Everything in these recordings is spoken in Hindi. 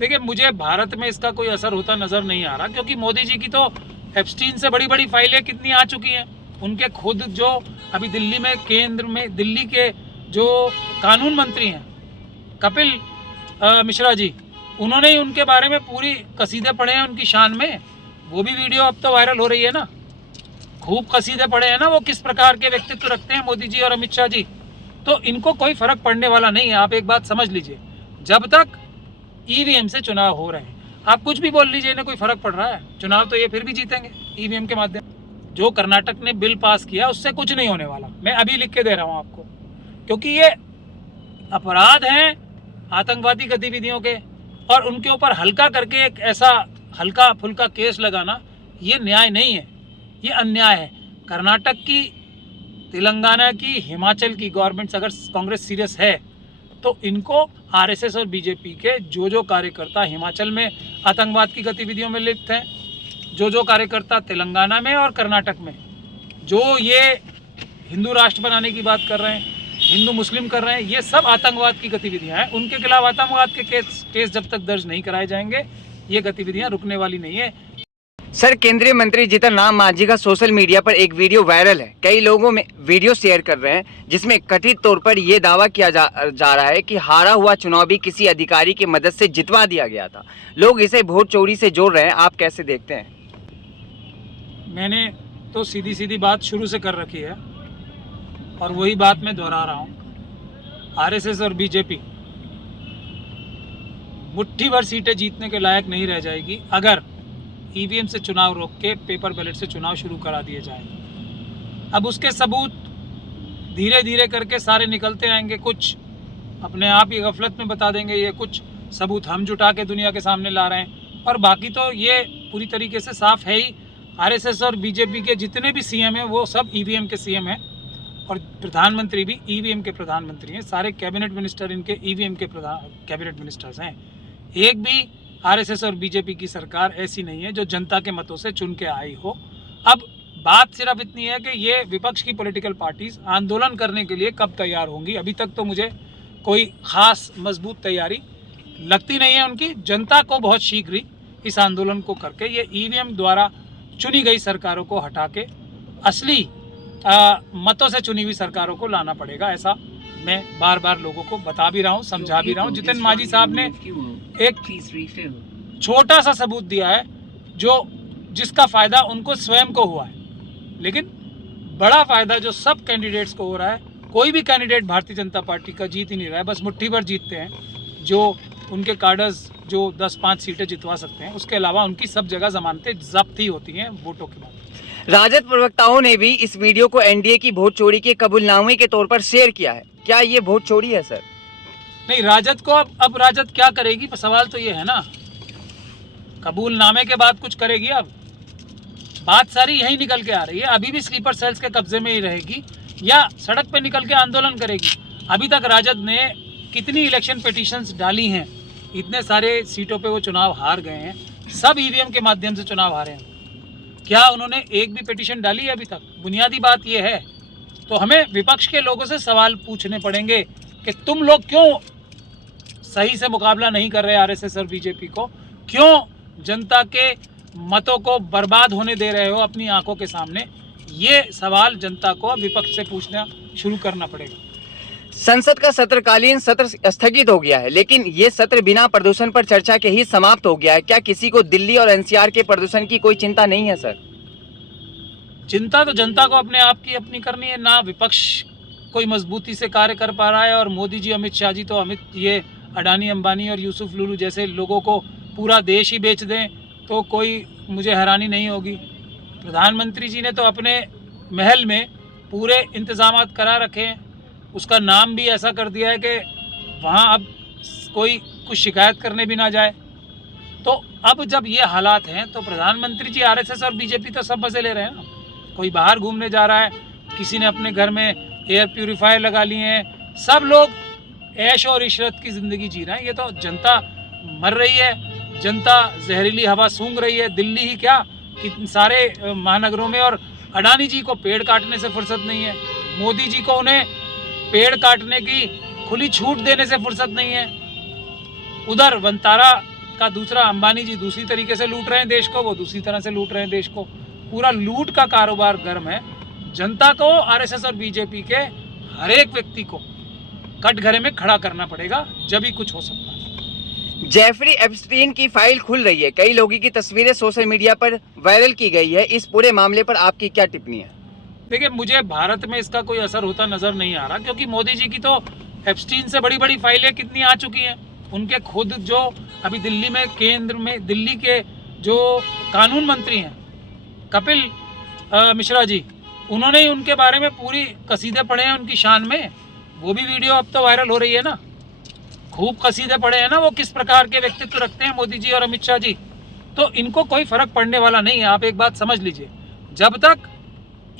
देखिए, मुझे भारत में इसका कोई असर होता नज़र नहीं आ रहा, क्योंकि मोदी जी की तो एप्स्टीन से बड़ी बड़ी फाइलें कितनी आ चुकी हैं। उनके खुद जो अभी दिल्ली में केंद्र में दिल्ली के जो कानून मंत्री हैं कपिल मिश्रा जी, उन्होंने ही उनके बारे में पूरी कसीदे पढ़े हैं उनकी शान में। वो भी वीडियो अब तो वायरल हो रही है ना, खूब कसीदे पढ़े हैं ना वो, किस प्रकार के व्यक्तित्व रखते हैं मोदी जी और अमित शाह जी। तो इनको कोई फर्क पड़ने वाला नहीं है। आप एक बात समझ लीजिए, जब तक ईवीएम से चुनाव हो रहे हैं, आप कुछ भी बोल लीजिए, इन्हें कोई फर्क पड़ रहा है? चुनाव तो ये फिर भी जीतेंगे ईवीएम के माध्यम। जो कर्नाटक ने बिल पास किया उससे कुछ नहीं होने वाला, मैं अभी लिख के दे रहा हूँ आपको, क्योंकि ये अपराध हैं आतंकवादी गतिविधियों के, और उनके ऊपर हल्का करके एक ऐसा हल्का फुल्का केस लगाना ये न्याय नहीं है, ये अन्याय है। कर्नाटक की, तेलंगाना की, हिमाचल की गवर्नमेंट्स अगर कांग्रेस सीरियस है तो इनको आरएसएस और बीजेपी के जो कार्यकर्ता हिमाचल में आतंकवाद की गतिविधियों में लिप्त हैं, जो कार्यकर्ता तेलंगाना में और कर्नाटक में जो ये हिंदू राष्ट्र बनाने की बात कर रहे हैं, हिंदू मुस्लिम कर रहे हैं, ये सब आतंकवाद की गतिविधियां हैं। उनके खिलाफ आतंकवाद के केस जब तक दर्ज नहीं कराए जाएंगे, ये गतिविधियां रुकने वाली नहीं है। सर, केंद्रीय मंत्री जीतन राम मांझी का सोशल मीडिया पर एक वीडियो वायरल है। कई लोगों में वीडियो शेयर कर रहे हैं जिसमें कथित तौर पर यह दावा किया जा रहा है कि हारा हुआ चुनाव भी किसी अधिकारी की मदद से जितवा दिया गया था। लोग इसे वोट चोरी से जोड़ रहे हैं, आप कैसे देखते हैं? मैंने तो सीधी सीधी बात शुरू से कर रखी है और वही बात मैं दोहरा रहा हूँ। आरएसएस और बीजेपी मुट्ठी भर सीटें जीतने के लायक नहीं रह जाएगी अगर ईवीएम से चुनाव रोक के पेपर बैलेट से चुनाव शुरू करा दिए जाए। अब उसके सबूत धीरे धीरे करके सारे निकलते आएंगे, कुछ अपने आप ही गफलत में बता देंगे, ये कुछ सबूत हम जुटा के दुनिया के सामने ला रहे हैं, और बाकी तो ये पूरी तरीके से साफ है ही। आरएसएस और बीजेपी के जितने भी सीएम हैं वो सब ईवीएम के सीएम हैं, और प्रधानमंत्री भी ईवीएम के प्रधानमंत्री हैं। सारे कैबिनेट मिनिस्टर इनके ईवीएम के कैबिनेट मिनिस्टर्स हैं। एक भी आरएसएस और बीजेपी की सरकार ऐसी नहीं है जो जनता के मतों से चुन के आई हो। अब बात सिर्फ इतनी है कि ये विपक्ष की पॉलिटिकल पार्टीज आंदोलन करने के लिए कब तैयार होंगी। अभी तक तो मुझे कोई खास मजबूत तैयारी लगती नहीं है उनकी। जनता को बहुत शीघ्र ही इस आंदोलन को करके ये ईवीएम द्वारा चुनी गई सरकारों को हटा के असली मतों से चुनी हुई सरकारों को लाना पड़ेगा। ऐसा मैं बार बार लोगों को बता भी रहा हूँ, समझा भी रहा हूँ। जितिन मांझी साहब ने एक छोटा सा सबूत दिया है जिसका फायदा उनको स्वयं को हुआ है, लेकिन बड़ा फायदा जो सब कैंडिडेट्स को हो रहा है। कोई भी कैंडिडेट भारतीय जनता पार्टी का जीत ही नहीं रहा है, बस मुट्ठी भर जीतते हैं जो उनके कार्डर्स जो 10-5 सीटें जितवा सकते हैं। उसके अलावा उनकी सब जगह जमानतें जब्त ही होती हैं वोटों के बाद। राजद प्रवक्ताओं ने भी इस वीडियो को एनडीए की वोट चोरी के कबूलनामे के तौर पर शेयर किया है। क्या ये वोट चोरी है सर? नहीं, राजद को अब राजद क्या करेगी, सवाल तो ये है ना। कबूलनामे के बाद कुछ करेगी? अब बात सारी यही निकल के आ रही है। अभी भी स्लीपर सेल्स के कब्जे में ही रहेगी या सड़क पे निकल के आंदोलन करेगी? अभी तक राजद ने कितनी इलेक्शन पिटीशंस डाली हैं, इतने सारे सीटों पे वो चुनाव हार गए हैं, सब ईवीएम के माध्यम से चुनाव हारे हैं। क्या उन्होंने एक भी पिटीशन डाली है अभी तक? बुनियादी बात ये है। तो हमें विपक्ष के लोगों से सवाल पूछने पड़ेंगे कि तुम लोग क्यों सही से मुकाबला नहीं कर रहे आरएसएस और बीजेपी को, क्यों जनता के मतों को बर्बाद होने दे रहे हो अपनी आंखों के सामने। ये सवाल जनता को विपक्ष से पूछना शुरू करना पड़ेगा। संसद का सत्रकालीन सत्र स्थगित हो गया है, लेकिन ये सत्र बिना प्रदूषण पर चर्चा के ही समाप्त हो गया है। क्या किसी को दिल्ली और एनसीआर के प्रदूषण की कोई चिंता नहीं है सर? चिंता तो जनता को अपने आप की अपनी करनी है ना। विपक्ष कोई मजबूती से कार्य कर पा रहा है, और मोदी जी, अमित शाह जी तो ये अडानी, अंबानी और यूसुफ लुलू जैसे लोगों को पूरा देश ही बेच दें तो कोई मुझे हैरानी नहीं होगी। प्रधानमंत्री जी ने तो अपने महल में पूरे इंतजाम करा रखे हैं, उसका नाम भी ऐसा कर दिया है कि वहाँ अब कोई कुछ शिकायत करने भी ना जाए। तो अब जब ये हालात हैं तो प्रधानमंत्री जी, आरएसएस और बीजेपी तो सब मजे ले रहे हैं ना। कोई बाहर घूमने जा रहा है, किसी ने अपने घर में एयर प्यूरिफायर लगा लिए हैं, सब लोग ऐश और इशरत की ज़िंदगी जी रहे हैं। ये तो जनता मर रही है, जनता जहरीली हवा सूंघ रही है। दिल्ली ही क्या, कि सारे महानगरों में। और अडानी जी को पेड़ काटने से फुर्सत नहीं है, मोदी जी को उन्हें पेड़ काटने की खुली छूट देने से फुर्सत नहीं है। उधर वंतारा का दूसरा अंबानी जी दूसरी तरीके से लूट रहे हैं देश को, वो दूसरी तरह से लूट रहे हैं देश को। पूरा लूट का कारोबार गर्म है। जनता को आरएसएस और बीजेपी के हर एक व्यक्ति को कटघरे में खड़ा करना पड़ेगा, जब ही कुछ हो सकता है। जेफरी एप्स्टीन की फाइल खुल रही है, कई लोगों की तस्वीरें सोशल मीडिया पर वायरल की गई है। इस पूरे मामले पर आपकी क्या टिप्पणी है? देखिए, मुझे भारत में इसका कोई असर होता नजर नहीं आ रहा, क्योंकि मोदी जी की तो एप्स्टीन से बड़ी बड़ी फाइलें कितनी आ चुकी हैं। उनके खुद जो अभी दिल्ली में केंद्र में दिल्ली के जो कानून मंत्री हैं कपिल मिश्रा जी, उन्होंने ही उनके बारे में पूरी कसीदे पढ़े हैं उनकी शान में। वो भी वीडियो अब तो वायरल हो रही है ना, खूब कसीदे पढ़े हैं ना, वो किस प्रकार के व्यक्तित्व रखते हैं मोदी जी और अमित शाह जी। तो इनको कोई फर्क पड़ने वाला नहीं है। आप एक बात समझ लीजिए, जब तक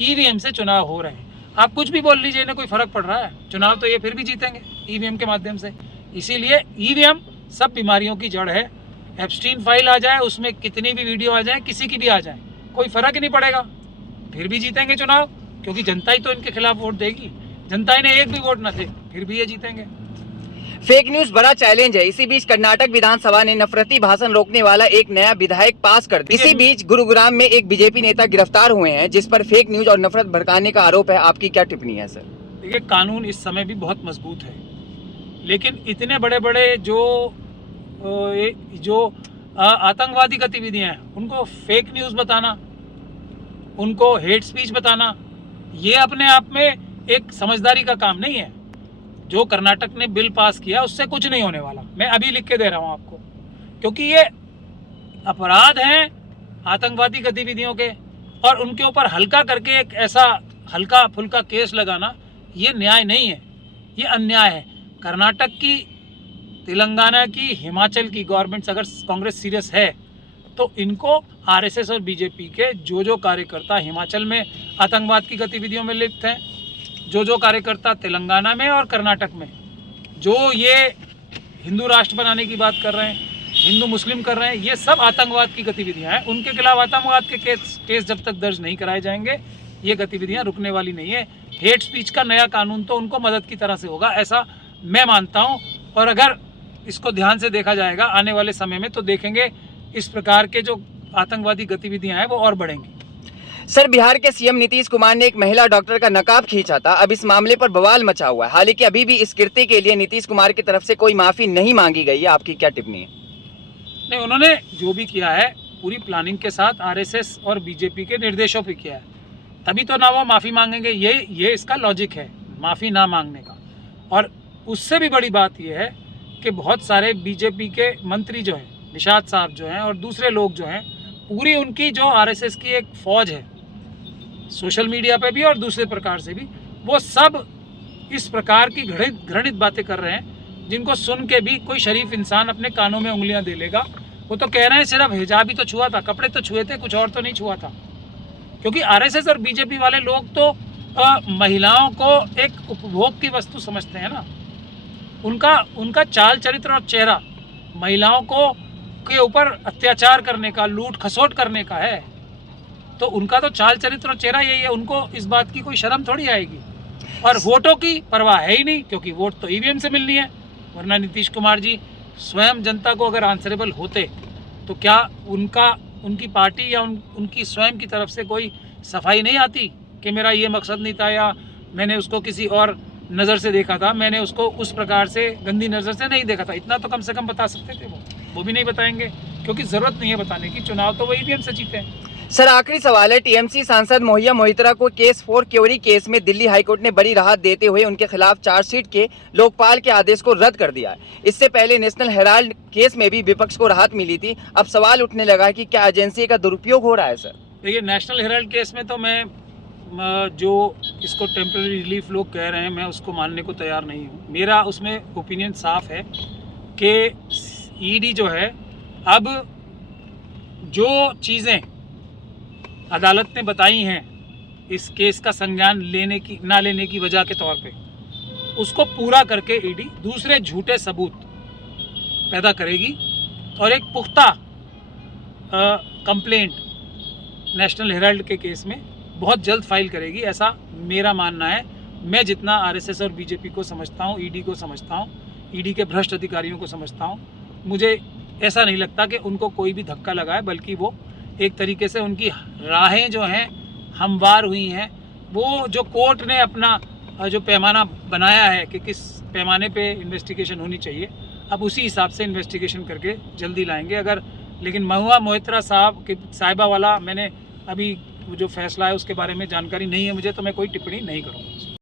ईवीएम से चुनाव हो रहे हैं, आप कुछ भी बोल लीजिए, इन्हें कोई फर्क पड़ रहा है? चुनाव तो ये फिर भी जीतेंगे ईवीएम के माध्यम से। इसीलिए ईवीएम सब बीमारियों की जड़ है। एप्स्टीन फाइल आ जाए, उसमें कितनी भी वीडियो आ जाए, किसी की भी आ जाए, कोई फर्क ही नहीं पड़ेगा, फिर भी जीतेंगे चुनाव, क्योंकि जनता ही तो इनके खिलाफ वोट देगी। जनता इन्हें एक भी वोट न थे, फिर भी ये जीतेंगे। फेक न्यूज बड़ा चैलेंज है। इसी बीच कर्नाटक विधानसभा ने नफरती भाषण रोकने वाला एक नया विधेयक पास कर दिया। इसी बीच गुरुग्राम में एक बीजेपी नेता गिरफ्तार हुए हैं, जिस पर फेक न्यूज और नफरत भड़काने का आरोप है। आपकी क्या टिप्पणी है सर? देखिए, कानून इस समय भी बहुत मजबूत है, लेकिन इतने बड़े बड़े जो आतंकवादी गतिविधियां हैं, उनको फेक न्यूज़ बताना, उनको हेट स्पीच बताना, ये अपने आप में एक समझदारी का काम नहीं है। जो कर्नाटक ने बिल पास किया उससे कुछ नहीं होने वाला, मैं अभी लिख के दे रहा हूँ आपको, क्योंकि ये अपराध हैं आतंकवादी गतिविधियों के, और उनके ऊपर हल्का करके एक ऐसा हल्का फुल्का केस लगाना, ये न्याय नहीं है, ये अन्याय है। कर्नाटक की, तेलंगाना की, हिमाचल की गवर्नमेंट्स अगर कांग्रेस सीरियस है तो इनको आरएसएस और बीजेपी के जो कार्यकर्ता हिमाचल में आतंकवाद की गतिविधियों में लिप्त हैं, जो कार्यकर्ता तेलंगाना में और कर्नाटक में जो ये हिंदू राष्ट्र बनाने की बात कर रहे हैं, हिंदू मुस्लिम कर रहे हैं, ये सब आतंकवाद की गतिविधियां हैं। उनके खिलाफ आतंकवाद के केस जब तक दर्ज नहीं कराए जाएंगे, ये गतिविधियां रुकने वाली नहीं है। हेट स्पीच का नया कानून तो उनको मदद की तरह से होगा, ऐसा मैं मानता हूँ। और अगर इसको ध्यान से देखा जाएगा आने वाले समय में, तो देखेंगे इस प्रकार के जो आतंकवादी गतिविधियां हैं वो और बढ़ेंगी। सर, बिहार के सीएम नीतीश कुमार ने एक महिला डॉक्टर का नकाब खींचा था। अब इस मामले पर बवाल मचा हुआ है। हालांकि अभी भी इस कृत्य के लिए नीतीश कुमार की तरफ से कोई माफी नहीं मांगी गई है। आपकी क्या टिप्पणी है? नहीं, उन्होंने जो भी किया है पूरी प्लानिंग के साथ आरएसएस और बीजेपी के निर्देशों पे किया है, तभी तो ना वो माफ़ी मांगेंगे। ये इसका लॉजिक है माफ़ी ना मांगने का। और उससे भी बड़ी बात यह है कि बहुत सारे बीजेपी के मंत्री जो हैं, निषाद साहब जो हैं और दूसरे लोग जो हैं, पूरी उनकी जो आरएसएस की एक फ़ौज है सोशल मीडिया पे भी और दूसरे प्रकार से भी, वो सब इस प्रकार की घृणित बातें कर रहे हैं, जिनको सुन के भी कोई शरीफ इंसान अपने कानों में उंगलियां दे लेगा। वो तो कह रहे हैं सिर्फ हिजाब ही तो छुआ था, कपड़े तो छुए थे, कुछ और तो नहीं छुआ था। क्योंकि आरएसएस और बीजेपी वाले लोग तो महिलाओं को एक उपभोग की वस्तु समझते हैं ना। उनका चाल चरित्र और चेहरा महिलाओं को के ऊपर अत्याचार करने का, लूट खसोट करने का है। तो उनका तो चाल चरित्र और चेहरा यही है, उनको इस बात की कोई शर्म थोड़ी आएगी। और वोटों की परवाह है ही नहीं, क्योंकि वोट तो ईवीएम से मिलनी है। वरना नीतीश कुमार जी स्वयं जनता को अगर आंसरेबल होते तो क्या उनकी पार्टी या उनकी स्वयं की तरफ से कोई सफाई नहीं आती कि मेरा ये मकसद नहीं था, या मैंने उसको किसी और नज़र से देखा था, मैंने उसको उस प्रकार से गंदी नज़र से नहीं देखा था। इतना तो कम से कम बता सकते थे। वो भी नहीं बताएंगे, क्योंकि ज़रूरत नहीं है बताने की। चुनाव तो वो ईवीएम से जीते हैं। सर, आखिरी सवाल है। टीएमसी सांसद मोहिया मोहित्रा को केस 4 क्योरी केस में दिल्ली हाईकोर्ट ने बड़ी राहत देते हुए उनके खिलाफ चार्जशीट के लोकपाल के आदेश को रद्द कर दिया है। इससे पहले नेशनल हेराल्ड केस में भी विपक्ष को राहत मिली थी। अब सवाल उठने लगा है कि क्या एजेंसी का दुरुपयोग हो रहा है? सर, देखिए, नेशनल हेराल्ड केस में तो मैं जो इसको टेम्पररी रिलीफ लोग कह रहे हैं, मैं उसको मानने को तैयार नहीं हूँ। मेरा उसमें ओपिनियन साफ है कि ईडी जो है, अब जो चीज़ें अदालत ने बताई हैं इस केस का संज्ञान ना लेने की वजह के तौर पे, उसको पूरा करके ईडी दूसरे झूठे सबूत पैदा करेगी और एक पुख्ता कंप्लेंट नेशनल हेराल्ड के केस में बहुत जल्द फाइल करेगी, ऐसा मेरा मानना है। मैं जितना आरएसएस और बीजेपी को समझता हूँ, ईडी को समझता हूँ, ईडी के भ्रष्ट अधिकारियों को समझता हूँ, मुझे ऐसा नहीं लगता कि उनको कोई भी धक्का लगा है, बल्कि वो एक तरीके से उनकी राहें जो हैं हमवार हुई हैं। वो जो कोर्ट ने अपना जो पैमाना बनाया है कि किस पैमाने पे इन्वेस्टिगेशन होनी चाहिए, अब उसी हिसाब से इन्वेस्टिगेशन करके जल्दी लाएंगे। अगर लेकिन महुआ मोहित्रा साहिबा वाला मैंने अभी जो फैसला है उसके बारे में जानकारी नहीं है मुझे, तो मैं कोई टिप्पणी नहीं करूँगा।